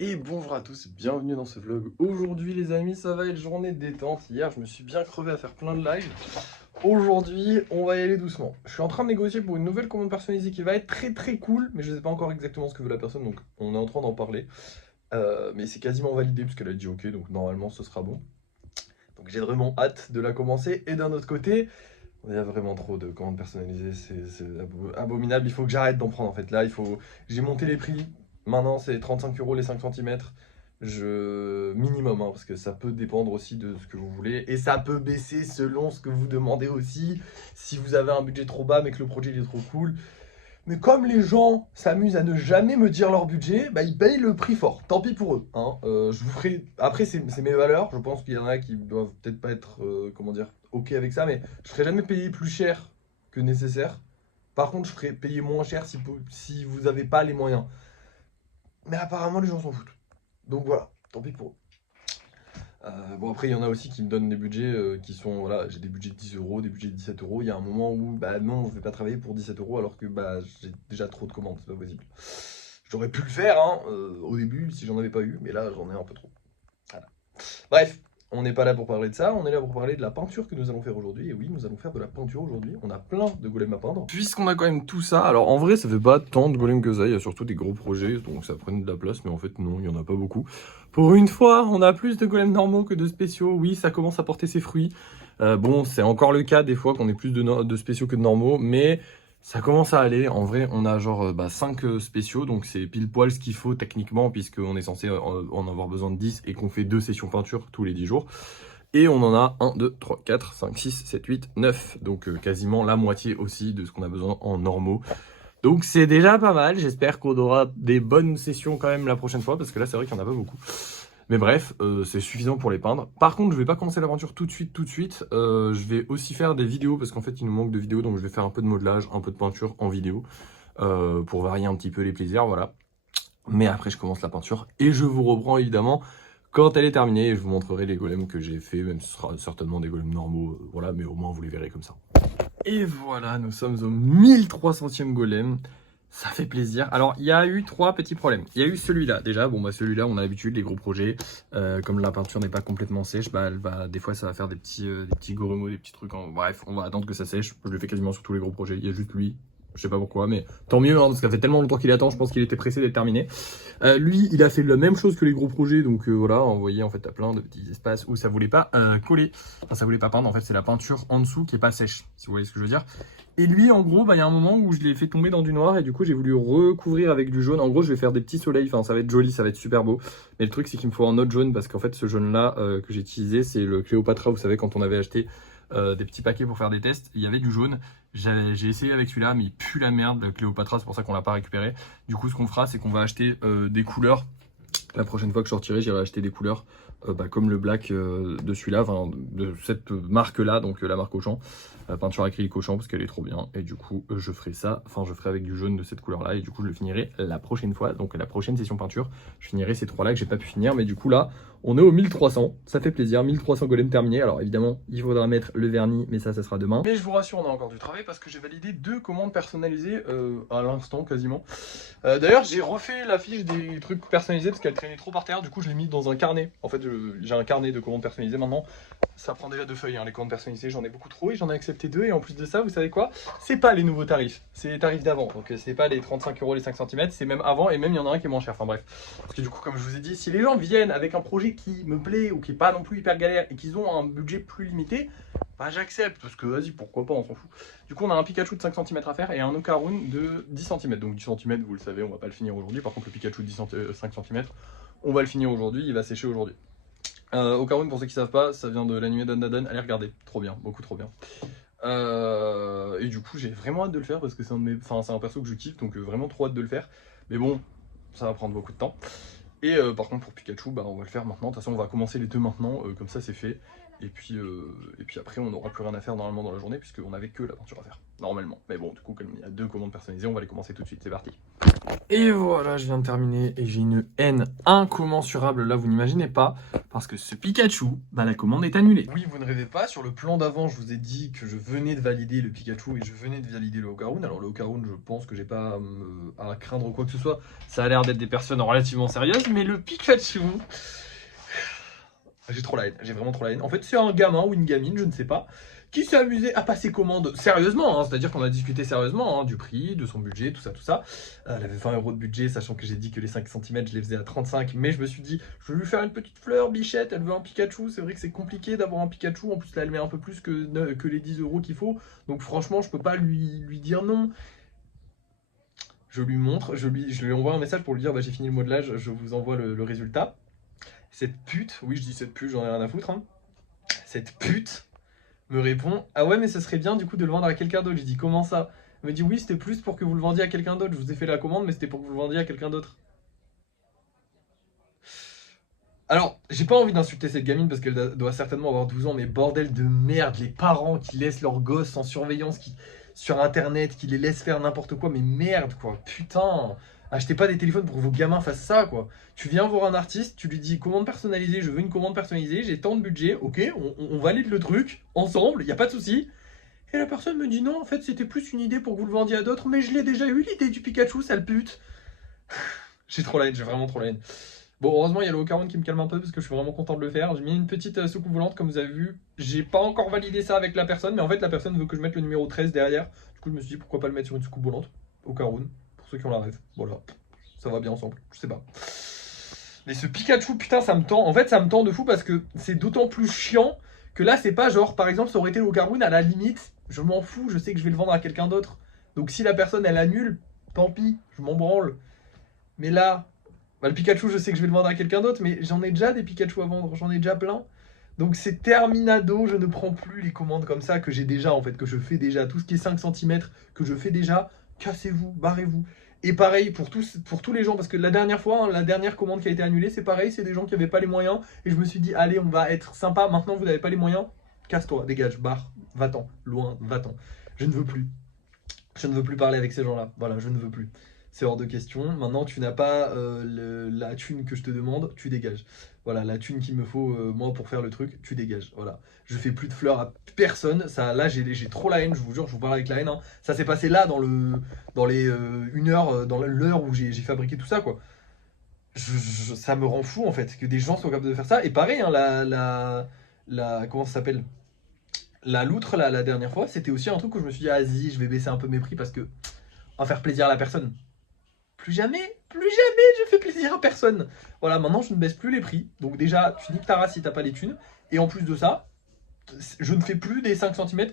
Et bonjour à tous, bienvenue dans ce vlog. Aujourd'hui les amis, ça va être journée de détente. Hier je me suis bien crevé à faire plein de lives. Aujourd'hui on va y aller doucement. Je suis en train de négocier pour une nouvelle commande personnalisée qui va être très cool. Mais je sais pas encore exactement ce que veut la personne, donc on est en train d'en parler. Mais c'est quasiment validé puisqu'elle a dit ok, donc normalement ce sera bon. Donc j'ai vraiment hâte de la commencer. Et d'un autre côté, il y a vraiment trop de commandes personnalisées, c'est abominable. Il faut que j'arrête d'en prendre en fait. Là, j'ai monté les prix. Maintenant, c'est 35 € les 5 centimètres. Minimum, hein, parce que ça peut dépendre aussi de ce que vous voulez. Et ça peut baisser selon ce que vous demandez aussi. Si vous avez un budget trop bas mais que le projet il est trop cool. Mais comme les gens s'amusent à ne jamais me dire leur budget, bah ils payent le prix fort. Tant pis pour eux, hein. Je vous ferai. Après, c'est mes valeurs. Je pense qu'il y en a qui doivent peut-être pas être, comment dire, ok avec ça, mais je ferai jamais payer plus cher que nécessaire. Par contre, je ferai payer moins cher si vous n'avez pas les moyens. Mais apparemment, les gens s'en foutent. Donc voilà, tant pis pour eux. Bon, après, il y en a aussi qui me donnent des budgets qui sont. Voilà, j'ai des budgets de 10 €, des budgets de 17 €. Il y a un moment où, bah non, je vais pas travailler pour 17 € alors que bah, j'ai déjà trop de commandes, c'est pas possible. J'aurais pu le faire hein, au début si j'en avais pas eu, mais là, j'en ai un peu trop. Voilà. Bref, on n'est pas là pour parler de ça, on est là pour parler de la peinture que nous allons faire aujourd'hui. Et oui, nous allons faire de la peinture aujourd'hui. On a plein de golems à peindre. Puisqu'on a quand même tout ça, alors en vrai, ça fait pas tant de golems que ça. Il y a surtout des gros projets, donc ça prenne de la place, mais en fait, non, il y en a pas beaucoup. Pour une fois, on a plus de golems normaux que de spéciaux. Oui, ça commence à porter ses fruits. Bon, c'est encore le cas des fois qu'on ait plus de spéciaux que de normaux, mais ça commence à aller. En vrai, on a genre 5 spéciaux, donc c'est pile poil ce qu'il faut techniquement, puisqu'on est censé en avoir besoin de 10 et qu'on fait 2 sessions peinture tous les 10 jours. Et on en a 1, 2, 3, 4, 5, 6, 7, 8, 9. Donc quasiment la moitié aussi de ce qu'on a besoin en normaux. Donc c'est déjà pas mal. J'espère qu'on aura des bonnes sessions quand même la prochaine fois, parce que là c'est vrai qu'il n'y en a pas beaucoup. Mais bref, c'est suffisant pour les peindre. Par contre, je vais pas commencer l'aventure tout de suite. Je vais aussi faire des vidéos, parce qu'en fait il nous manque de vidéos, donc je vais faire un peu de modelage, un peu de peinture en vidéo, pour varier un petit peu les plaisirs, voilà. Mais après je commence la peinture, et je vous reprends évidemment quand elle est terminée, et je vous montrerai les golems que j'ai fait, même ce sera certainement des golems normaux, voilà, mais au moins vous les verrez comme ça. Et voilà, nous sommes au 1300e golem. Ça fait plaisir. Alors, il y a eu 3 petits problèmes. Il y a eu celui-là. Déjà, bon, bah, celui-là, on a l'habitude, les gros projets. Comme la peinture n'est pas complètement sèche, bah, des fois, ça va faire des petits goremots, des petits trucs. Bref, on va attendre que ça sèche. Je le fais quasiment sur tous les gros projets. Il y a juste lui. Je sais pas pourquoi, mais tant mieux, hein, parce que ça fait tellement longtemps qu'il attend. Je pense qu'il était pressé d'être terminé. Lui, il a fait la même chose que les gros projets, donc voilà, vous voyez, en fait, t'as plein de petits espaces où ça voulait pas coller, enfin, ça voulait pas peindre, en fait, c'est la peinture en dessous qui est pas sèche, si vous voyez ce que je veux dire. Et lui, en gros, bah, il y a un moment où je l'ai fait tomber dans du noir, et du coup, j'ai voulu recouvrir avec du jaune. En gros, je vais faire des petits soleils, enfin, ça va être joli, ça va être super beau. Mais le truc, c'est qu'il me faut un autre jaune, parce qu'en fait, ce jaune-là que j'ai utilisé, c'est le Cléopatra, vous savez, quand on avait acheté des petits paquets pour faire des tests, il y avait du jaune. J'ai essayé avec celui-là, mais il pue la merde, le Cléopatra, c'est pour ça qu'on l'a pas récupéré. Du coup, ce qu'on fera, c'est qu'on va acheter des couleurs. La prochaine fois que je sortirai, j'irai acheter des couleurs comme le black de celui-là, enfin de cette marque-là, donc la marque Auchan, peinture acrylique Auchan, parce qu'elle est trop bien. Et du coup, je ferai ça, enfin je ferai avec du jaune de cette couleur-là, et du coup, je le finirai la prochaine fois. Donc la prochaine session peinture, je finirai ces 3-là que j'ai pas pu finir, mais du coup là, on est au 1300, ça fait plaisir, 1300 golems terminés. Alors évidemment, il faudra mettre le vernis, mais ça sera demain. Mais je vous rassure, on a encore du travail parce que j'ai validé 2 commandes personnalisées à l'instant quasiment. D'ailleurs, j'ai refait la fiche des trucs personnalisés parce qu'elle traînait trop par terre. Du coup, je l'ai mis dans un carnet. En fait, j'ai un carnet de commandes personnalisées maintenant. Ça prend déjà 2 feuilles, hein, les commandes personnalisées. J'en ai beaucoup trop et j'en ai accepté 2. Et en plus de ça, vous savez quoi? C'est pas les nouveaux tarifs, c'est les tarifs d'avant. Donc, c'est pas les 35 € les 5 centimètres, c'est même avant. Et même, il y en a un qui est moins cher. Enfin, bref. Parce que du coup, comme je vous ai dit, si les gens viennent avec un projet qui me plaît ou qui est pas non plus hyper galère et qu'ils ont un budget plus limité, bah j'accepte parce que vas-y, pourquoi pas, on s'en fout. Du coup, on a un Pikachu de 5 centimètres à faire et un Ocarun de 10 centimètres. Donc 10 centimètres, vous le savez, on va pas le finir aujourd'hui. Par contre, le Pikachu de 5 centimètres, on va le finir aujourd'hui, il va sécher aujourd'hui. Ocarun, pour ceux qui savent pas, ça vient de l'anime Dandadan. Allez regarder, trop bien, beaucoup trop bien. Et du coup, j'ai vraiment hâte de le faire parce que c'est un perso que je kiffe, donc vraiment trop hâte de le faire. Mais bon, ça va prendre beaucoup de temps. Et par contre pour Pikachu, bah, on va le faire maintenant. De toute façon, on va commencer les 2 maintenant, comme ça c'est fait. Et puis après, on n'aura plus rien à faire normalement dans la journée, puisqu'on n'avait que la peinture à faire, normalement. Mais bon, du coup, comme il y a 2 commandes personnalisées, on va les commencer tout de suite. C'est parti. Et voilà, je viens de terminer et j'ai une haine incommensurable, là vous n'imaginez pas, parce que ce Pikachu, bah la commande est annulée. Oui, vous ne rêvez pas, sur le plan d'avant, je vous ai dit que je venais de valider le Pikachu et je venais de valider le Hokaroon. Alors le Hokaroon, je pense que j'ai pas à craindre quoi que ce soit, ça a l'air d'être des personnes relativement sérieuses, mais le Pikachu... J'ai trop la haine, j'ai vraiment trop la haine. En fait, c'est un gamin ou une gamine, je ne sais pas, qui s'est amusé à passer commande sérieusement, hein, c'est-à-dire qu'on a discuté sérieusement du prix, de son budget, tout ça, tout ça. Elle avait 20 € de budget, sachant que j'ai dit que les 5 cm, je les faisais à 35, mais je me suis dit, je vais lui faire une petite fleur, bichette, elle veut un Pikachu, c'est vrai que c'est compliqué d'avoir un Pikachu, en plus là, elle met un peu plus que les 10 € qu'il faut, donc franchement, je peux pas lui dire non. Je lui montre, je lui envoie un message pour lui dire, bah, j'ai fini le modelage, je vous envoie le résultat. Cette pute, oui je dis cette pute, j'en ai rien à foutre, hein. Cette pute me répond, ah ouais mais ce serait bien du coup de le vendre à quelqu'un d'autre. Je dis comment ça? Elle me dit oui c'était plus pour que vous le vendiez à quelqu'un d'autre, je vous ai fait la commande mais c'était pour que vous le vendiez à quelqu'un d'autre. Alors, j'ai pas envie d'insulter cette gamine parce qu'elle doit certainement avoir 12 ans, mais bordel de merde, les parents qui laissent leurs gosses sans surveillance sur internet, qui les laissent faire n'importe quoi, mais merde quoi, putain. Achetez pas des téléphones pour que vos gamins fassent ça quoi. Tu viens voir un artiste, tu lui dis commande personnalisée, je veux une commande personnalisée, j'ai tant de budget, ok, on valide le truc, ensemble, y a pas de souci. Et la personne me dit non, en fait c'était plus une idée pour que vous le vendiez à d'autres, mais je l'ai déjà eu l'idée du Pikachu, sale pute. J'ai trop la haine, j'ai vraiment trop la haine. Bon, heureusement, il y a le Haut-40 qui me calme un peu parce que je suis vraiment content de le faire. J'ai mis une petite soucoupe volante, comme vous avez vu. J'ai pas encore validé ça avec la personne, mais en fait, la personne veut que je mette le numéro 13 derrière. Du coup, je me suis dit pourquoi pas le mettre sur une soucoupe volante au Caroun, pour ceux qui ont la rêve. Voilà, ça va bien ensemble, je sais pas. Mais ce Pikachu, putain, ça me tend. En fait, ça me tend de fou parce que c'est d'autant plus chiant que là, c'est pas genre, par exemple, ça aurait été le Haut-Caroun, à la limite, je m'en fous, je sais que je vais le vendre à quelqu'un d'autre. Donc si la personne, elle annule, tant pis, je m'en branle. Mais là, bah, le Pikachu, je sais que je vais le vendre à quelqu'un d'autre, mais j'en ai déjà des Pikachu à vendre, j'en ai déjà plein. Donc c'est terminado, je ne prends plus les commandes comme ça que j'ai déjà en fait, que je fais déjà. Tout ce qui est 5 cm que je fais déjà, cassez-vous, barrez-vous. Et pareil pour tous les gens, parce que la dernière fois, hein, la dernière commande qui a été annulée, c'est pareil, c'est des gens qui n'avaient pas les moyens. Et je me suis dit, allez, on va être sympa, maintenant vous n'avez pas les moyens, casse-toi, dégage, barre, va-t'en, loin, va-t'en. Je ne veux plus. Je ne veux plus parler avec ces gens-là. Voilà, je ne veux plus. C'est hors de question. Maintenant, tu n'as pas la thune que je te demande, tu dégages. Voilà, la thune qu'il me faut, moi, pour faire le truc, tu dégages. Voilà. Je fais plus de fleurs à personne. Ça, là, j'ai trop la haine, je vous jure, je vous parle avec la haine, hein. Ça s'est passé là, dans les 1 heure, dans l'heure où j'ai fabriqué tout ça, quoi. Ça me rend fou, en fait, que des gens soient capables de faire ça. Et pareil, hein, comment ça s'appelle? La loutre, là, la dernière fois, c'était aussi un truc où je me suis dit, ah, vas-y, je vais baisser un peu mes prix parce que à faire plaisir à la personne. Plus jamais je fais plaisir à personne. Voilà, maintenant je ne baisse plus les prix. Donc déjà, tu niques ta race si t'as pas les thunes. Et en plus de ça, je ne fais plus des 5 cm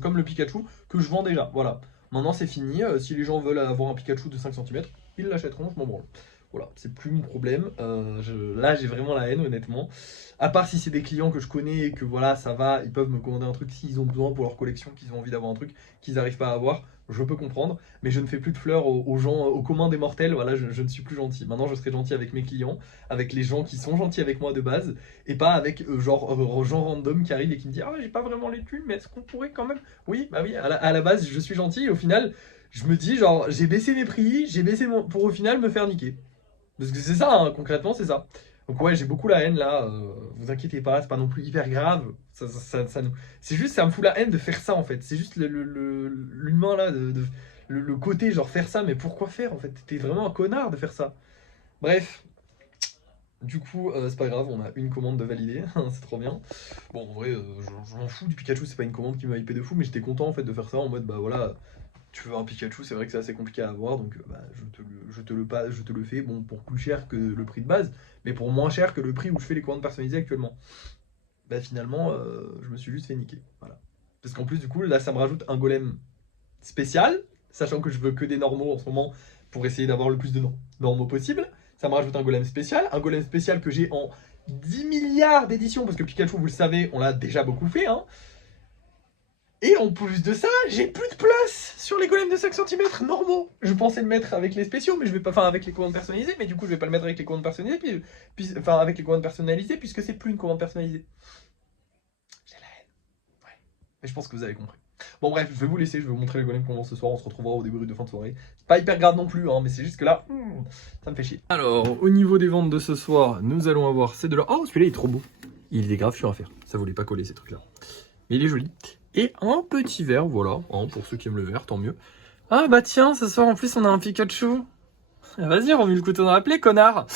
comme le Pikachu que je vends déjà. Voilà. Maintenant c'est fini. Si les gens veulent avoir un Pikachu de 5 cm, ils l'achèteront, je m'en branle. Voilà, c'est plus mon problème. Là, j'ai vraiment la haine, honnêtement. À part si c'est des clients que je connais et que voilà, ça va, ils peuvent me commander un truc s'ils ont besoin pour leur collection, qu'ils ont envie d'avoir un truc qu'ils n'arrivent pas à avoir, je peux comprendre. Mais je ne fais plus de fleurs aux gens, aux communs des mortels. Voilà, je ne suis plus gentil. Maintenant, je serai gentil avec mes clients, avec les gens qui sont gentils avec moi de base, et pas avec gens random qui arrivent et qui me disent ah ouais, j'ai pas vraiment les thunes, mais est-ce qu'on pourrait quand même. Oui, bah oui, à la base, je suis gentil et au final, je me dis genre j'ai baissé mes prix, j'ai baissé pour au final me faire niquer. Parce que c'est ça, hein, concrètement, c'est ça. Donc ouais, j'ai beaucoup la haine là, vous inquiétez pas, c'est pas non plus hyper grave. C'est juste, ça me fout la haine de faire ça en fait. C'est juste l'humain là, le côté genre faire ça, mais pourquoi faire en fait? T'es vraiment un connard de faire ça. Bref, du coup, c'est pas grave, on a une commande de valider, c'est trop bien. Bon, en vrai, je m'en fous du Pikachu, c'est pas une commande qui m'a hypé de fou, mais j'étais content en fait de faire ça en mode bah voilà, tu veux un Pikachu, c'est vrai que c'est assez compliqué à avoir, donc bah, je te le fais, bon, pour plus cher que le prix de base, mais pour moins cher que le prix où je fais les commandes personnalisées actuellement. Bah finalement, je me suis juste fait niquer, voilà. Parce qu'en plus, du coup, là, ça me rajoute un golem spécial, sachant que je veux que des normaux en ce moment, pour essayer d'avoir le plus de normaux possible. Ça me rajoute un golem spécial que j'ai en 10 milliards d'éditions, parce que Pikachu, vous le savez, on l'a déjà beaucoup fait, hein. Et en plus de ça, j'ai plus de place sur les golems de 5 cm normaux. Je pensais le mettre avec les spéciaux, mais je vais pas, enfin avec les commandes personnalisées, mais du coup je vais pas le mettre avec les commandes personnalisées, enfin avec les commandes personnalisées, puisque c'est plus une commande personnalisée. J'ai la haine. Ouais. Mais je pense que vous avez compris. Bon bref, je vais vous laisser, je vais vous montrer les golems qu'on vend ce soir, on se retrouvera au débrief de fin de soirée. C'est pas hyper grave non plus, hein, mais c'est juste que là, ça me fait chier. Alors, au niveau des ventes de ce soir, nous allons avoir ces deux-là. Oh, celui-là il est trop beau. Il est grave chiant à faire, ça voulait pas coller ces trucs-là. Mais il est joli. Et un petit verre, voilà, hein, pour ceux qui aiment le vert, tant mieux. Ah bah tiens, ce soir en plus on a un Pikachu. Vas-y, remue le couteau dans la plaie, connard.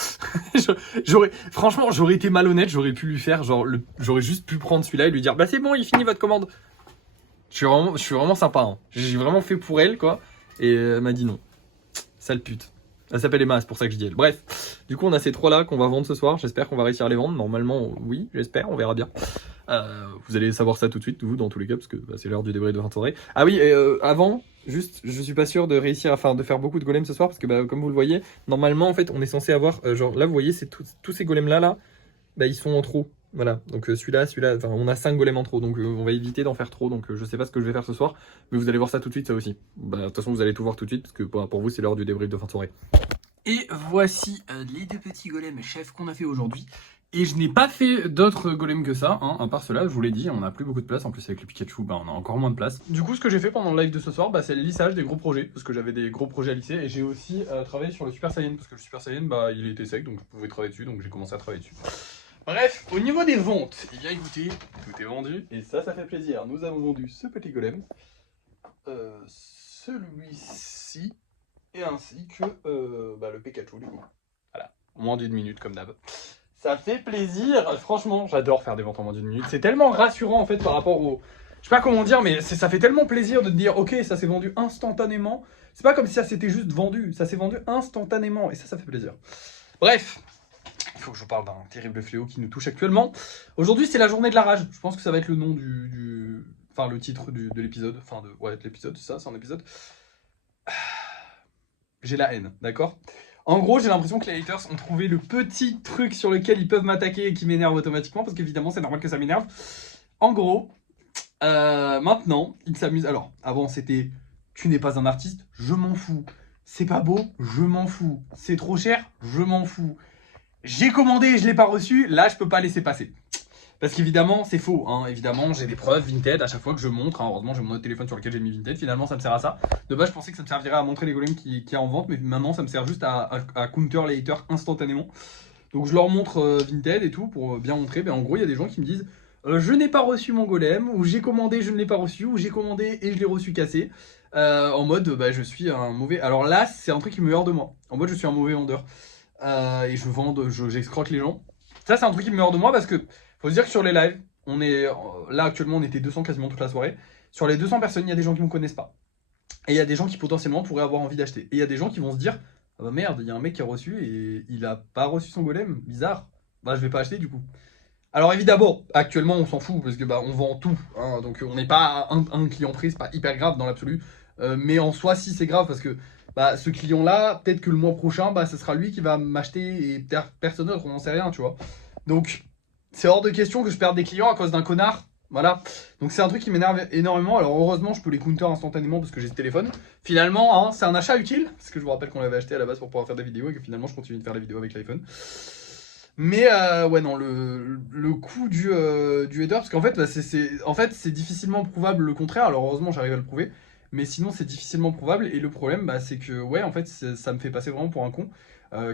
Franchement, j'aurais été malhonnête, j'aurais pu lui faire, genre, j'aurais juste pu prendre celui-là et lui dire, bah c'est bon, il finit votre commande. Je suis vraiment sympa, hein. J'ai vraiment fait pour elle, quoi. Et elle m'a dit non. Sale pute. Elle s'appelle Emma, c'est pour ça que je dis elle. Bref, du coup, on a ces trois-là qu'on va vendre ce soir. J'espère qu'on va réussir à les vendre. Normalement, oui, j'espère, on verra bien. Vous allez savoir ça tout de suite, vous, dans tous les cas, parce que bah, c'est l'heure du débrief de fin de soirée. Ah oui, et avant, juste, je suis pas sûr de réussir, enfin, de faire beaucoup de golems ce soir, parce que bah, comme vous le voyez, normalement, en fait, on est censé avoir, genre, là, vous voyez, c'est tous ces golems-là, là, bah, ils sont en trop. Voilà, donc celui-là, enfin, on a 5 golems en trop, donc on va éviter d'en faire trop, donc je sais pas ce que je vais faire ce soir, mais vous allez voir ça tout de suite, ça aussi. Bah, de toute façon, vous allez tout voir tout de suite, parce que pour vous, c'est l'heure du débrief de fin de soirée. Et voici les deux petits golems chefs qu'on a fait aujourd'hui. Et je n'ai pas fait d'autres golems que ça, hein, à part cela, je vous l'ai dit, on n'a plus beaucoup de place, en plus avec le Pikachu, bah, on a encore moins de place. Du coup, ce que j'ai fait pendant le live de ce soir, bah, c'est le lissage des gros projets, parce que j'avais des gros projets à lisser, et j'ai aussi travaillé sur le Super Saiyan, parce que le Super Saiyan, bah, il était sec, donc je pouvais travailler dessus, donc j'ai commencé à travailler dessus. Bref, au niveau des ventes, eh bien écoutez, tout est vendu, et ça fait plaisir. Nous avons vendu ce petit golem, celui-ci, et ainsi que bah, le Pikachu du coup. Voilà, moins d'une minute comme d'hab. Ça fait plaisir, franchement, j'adore faire des ventes en moins d'une minute. C'est tellement rassurant en fait par rapport au... Je sais pas comment dire, mais ça fait tellement plaisir de te dire, ok, ça s'est vendu instantanément. C'est pas comme si ça s'était juste vendu, ça s'est vendu instantanément, et ça fait plaisir. Bref, il faut que je vous parle d'un terrible fléau qui nous touche actuellement. Aujourd'hui, c'est la journée de la rage. Je pense que ça va être le nom enfin, le titre de l'épisode. Enfin, ouais, de l'épisode, c'est ça, c'est un épisode. J'ai la haine, d'accord? En gros, j'ai l'impression que les haters ont trouvé le petit truc sur lequel ils peuvent m'attaquer et qui m'énerve automatiquement, parce qu'évidemment, c'est normal que ça m'énerve. En gros, maintenant, ils s'amusent. Alors, avant, c'était « Tu n'es pas un artiste, je m'en fous. C'est pas beau, je m'en fous. C'est trop cher, je m'en fous. J'ai commandé et je l'ai pas reçu, là, je peux pas laisser passer. » Parce qu'évidemment, c'est faux, hein. Évidemment, j'ai des preuves Vinted à chaque fois que je montre, hein. Heureusement, j'ai mon autre téléphone sur lequel j'ai mis Vinted, finalement, ça me sert à ça. De base, je pensais que ça me servirait à montrer les golems qui y a en vente, mais maintenant, ça me sert juste à counter les haters instantanément. Donc, je leur montre Vinted et tout pour bien montrer. Ben, en gros, il y a des gens qui me disent je n'ai pas reçu mon golem, ou j'ai commandé, je ne l'ai pas reçu, ou j'ai commandé et je l'ai reçu cassé. En mode, bah, je suis un mauvais. Alors là, c'est un truc qui me meurt de moi. En mode, je suis un mauvais vendeur. Et je vends, j'escroque les gens. Ça, c'est un truc qui me meurt de moi parce que faut se dire que sur les lives, on est là actuellement, on était 200 quasiment toute la soirée. Sur les 200 personnes, il y a des gens qui ne me connaissent pas. Et il y a des gens qui potentiellement pourraient avoir envie d'acheter. Et il y a des gens qui vont se dire ah bah merde, il y a un mec qui a reçu et il a pas reçu son golem, bizarre. Bah je vais pas acheter du coup. Alors évidemment, actuellement on s'en fout parce que bah on vend tout, hein, donc on n'est pas un client pris, c'est pas hyper grave dans l'absolu. Mais en soi si c'est grave parce que bah ce client là, peut-être que le mois prochain, bah ce sera lui qui va m'acheter et peut-être personne d'autre, on n'en sait rien, tu vois. Donc c'est hors de question que je perde des clients à cause d'un connard. Voilà. Donc c'est un truc qui m'énerve énormément. Alors heureusement je peux les counter instantanément parce que j'ai ce téléphone. Finalement, hein, c'est un achat utile, parce que je vous rappelle qu'on l'avait acheté à la base pour pouvoir faire des vidéos et que finalement je continue de faire des vidéos avec l'iPhone. Mais ouais non, le coup du hater, parce qu'en fait, bah, c'est difficilement prouvable le contraire. Alors heureusement j'arrive à le prouver, mais sinon c'est difficilement prouvable. Et le problème, bah, c'est que ouais, en fait, ça me fait passer vraiment pour un con.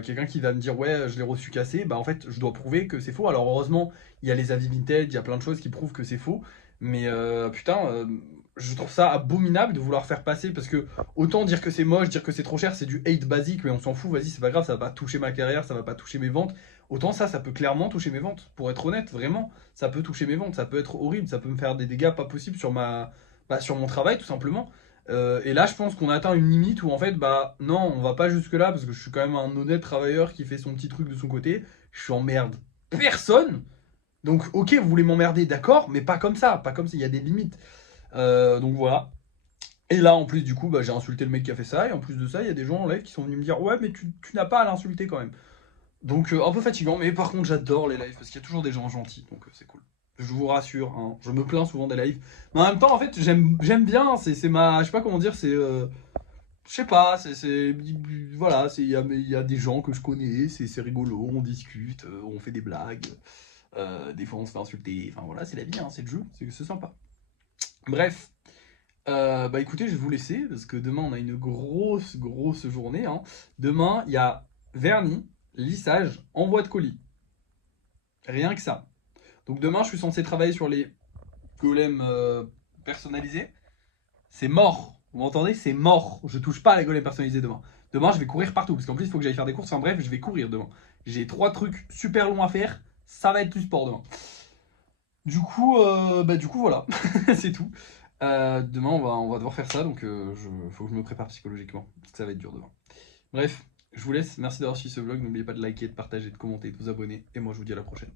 Quelqu'un qui va me dire ouais, je l'ai reçu cassé, bah en fait, je dois prouver que c'est faux. Alors heureusement, il y a les avis Vinted, il y a plein de choses qui prouvent que c'est faux. Mais putain, je trouve ça abominable de vouloir faire passer, parce que autant dire que c'est moche, dire que c'est trop cher, c'est du hate basique, mais on s'en fout, vas-y, c'est pas grave, ça va pas toucher ma carrière, ça va pas toucher mes ventes. Autant ça peut clairement toucher mes ventes. Pour être honnête, vraiment, ça peut toucher mes ventes, ça peut être horrible, ça peut me faire des dégâts pas possibles sur sur mon travail tout simplement. Et là, je pense qu'on a atteint une limite où en fait, bah non, on va pas jusque là parce que je suis quand même un honnête travailleur qui fait son petit truc de son côté. Je suis emmerde personne. Donc ok, vous voulez m'emmerder, d'accord, mais pas comme ça, pas comme ça. Il y a des limites. Donc voilà. Et là, en plus, du coup, bah, j'ai insulté le mec qui a fait ça. Et en plus de ça, il y a des gens en live qui sont venus me dire ouais, mais tu n'as pas à l'insulter quand même. Donc un peu fatigant, mais par contre j'adore les lives parce qu'il y a toujours des gens gentils, donc c'est cool. Je vous rassure, hein, je me plains souvent des lives. Mais en même temps, en fait, j'aime bien, c'est ma... Je sais pas comment dire, c'est... je sais pas, voilà, il y a des gens que je connais, c'est rigolo, on discute, on fait des blagues. Des fois on se fait insulter, enfin voilà, c'est la vie, hein, c'est le jeu, c'est sympa. Bref, Bah écoutez, je vais vous laisser parce que demain on a une grosse journée, hein. Demain, il y a vernis, lissage, envoi de colis. Rien que ça. Donc demain, je suis censé travailler sur les golems personnalisés. C'est mort. Vous m'entendez? C'est mort. Je touche pas à les golems personnalisés demain. Demain, je vais courir partout parce qu'en plus, il faut que j'aille faire des courses. Enfin bref, je vais courir demain. J'ai 3 trucs super longs à faire. Ça va être du sport demain. Du coup voilà, c'est tout. Demain, on va devoir faire ça, donc faut que je me prépare psychologiquement, parce que ça va être dur demain. Bref, je vous laisse. Merci d'avoir suivi ce vlog. N'oubliez pas de liker, de partager, de commenter, de vous abonner. Et moi, je vous dis à la prochaine.